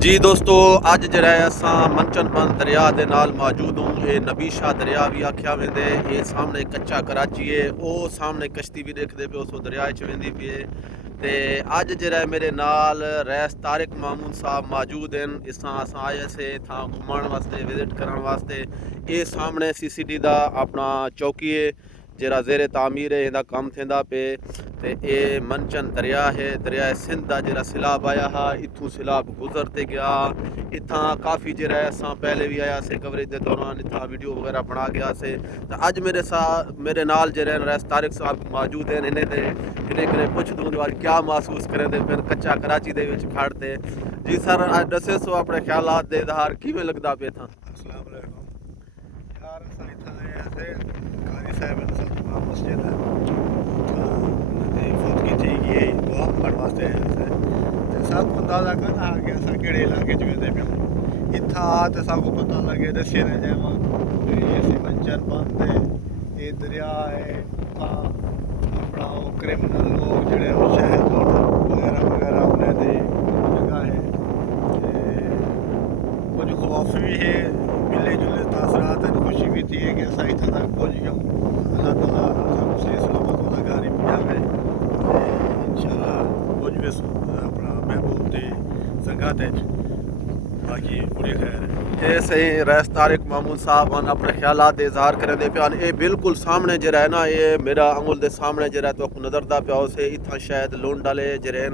जी दोस्तों, अज जरा असां मंचन बंद दरिया के नाल मौजूद हूँ। ये नबी शाह दरिया भी आख्या वेंदे। ये सामने कच्चा कराची है, वो सामने कश्ती भी देखते पे उस दरिया च वेंदी पई है। ते अज जरा मेरे नाल रैस तारिक मामून साहब मौजूद हैं। असां आए से इत्थां घूमण वास्ते, विजिट करने वास्ते। ये सामने CCD का अपना चौकी है जरा जेरे तामीर है, इहदा काम थेंदा पे। ते ये मंचन दरिया है, दरिया सिंध का जरा सैलाब आया हा, इत्थों सैलाब गुजरते गया। इत्थां काफ़ी जरा असां पहले भी आया से कवरेज के दौरान इत्थां वीडियो वगैरह बना गया से। तो अज मेरे नाल जरा रैस तारिक साहब मौजूद हैं। इन्हें करे पुछ दूँ आज क्या महसूस करेंदे पे कच्चा कराची दे विच खड़ते। जी सर, अज दसे सो अपने ख्यालात दे इजहार किवें लगदा पे था? अस्सलाम वालेकुम यार, असां इत्थां आए से कारी साहिब असां जुमा मस्जिद है ते फौतगी थी गई दुआ पढ़ण वास्ते आए से ते सब अंदाज़ा करना हा कि असां कहिड़े इलाके च वेंदे पियूं। इत्थां आ ते असांखे पता लगे दस्सी न जावां कि असीं मंचन बंद है, ये दरिया है, अपना वो क्रिमिनल लोग जेह्ड़े शहद वगैरह वगैरह अपने दी जगह है कुछ खौफ भी है, मिले जुले तासरात हैं, खुशी भी थी है कि असां इत्थां तक पहुंच गयूं। अल्लाह ताला सब सही सलामत वाला गारी पहुंचावे इंशाअल्लाह पहुंचवे अपना महबूब दी संगात च। बाकी पूरी खैर है। ये सही रैस तारिक मामून साहब हैं अपने ख्यालात दे इजहार करेंदे पियान। ये बिल्कुल सामने जरा है ना, ये मेरा अंगुल दे सामने जरा तो नज़रदा पिया से इत्थां शायद लोन डाले जरे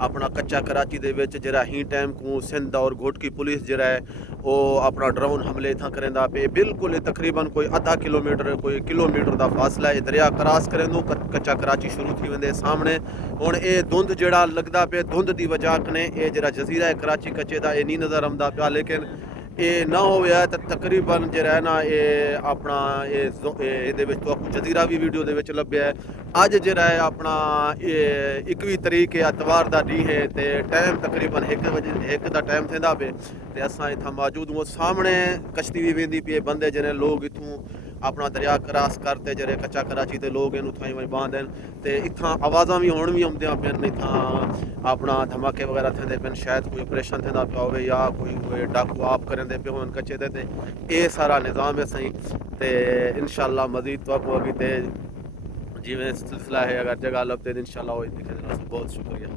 अपना कच्चा कराची दे विच जरा ही टाइम को सिंध और घोटकी पुलिस जरा है वो अपना ड्रोन हमले इत्थां करेंदा पे। बिल्कुल तकरीबन कोई आधा किलोमीटर कोई किलोमीटर का फासला है। दरिया क्रॉस करेंदो कच्चा कराची शुरू थी वेंदे सामने। हुण ये धुंध जड़ा लगदा पे, धुंध की वजह कने ये जरा जजीरा है कराची कच्चे का ये नहीं नज़र आंदा पिया। लेकिन ये ना होया तो तकरीबन जरा है ना ये अपना ये जजीरा भी वीडियो दे विच लभ्या है। अज जरा है अपना ये 21 तरीक एतवार का डी है ते टाइम तकरीबन 1 दा टाइम थेंदा पे ते असां इत्थां मौजूद हूँ। सामने कश्ती भी वेंदी पई, बंदे जने लोग इत्थों अपना दरिया क्रॉस करते जरे कच्चा कराची ते लोग इन उत्थां ही बांधन ते इत्थां आवाज़ां भी हुण भी आउंदियां पियां इत्थां अपना धमाके वगैरह थेंदे पियां। शायद कोई ऑपरेशन थेंदा पिया होवे या कोई डाकू आप करेंदे पे होन कच्चे ते ये सारा निज़ाम है सही। ते इंशाअल्लाह मज़ीद तो अगे ते जिवें सिलसिला है अगर जगह लभते इंशाअल्लाह वो दिखे। बहुत शुक्रिया।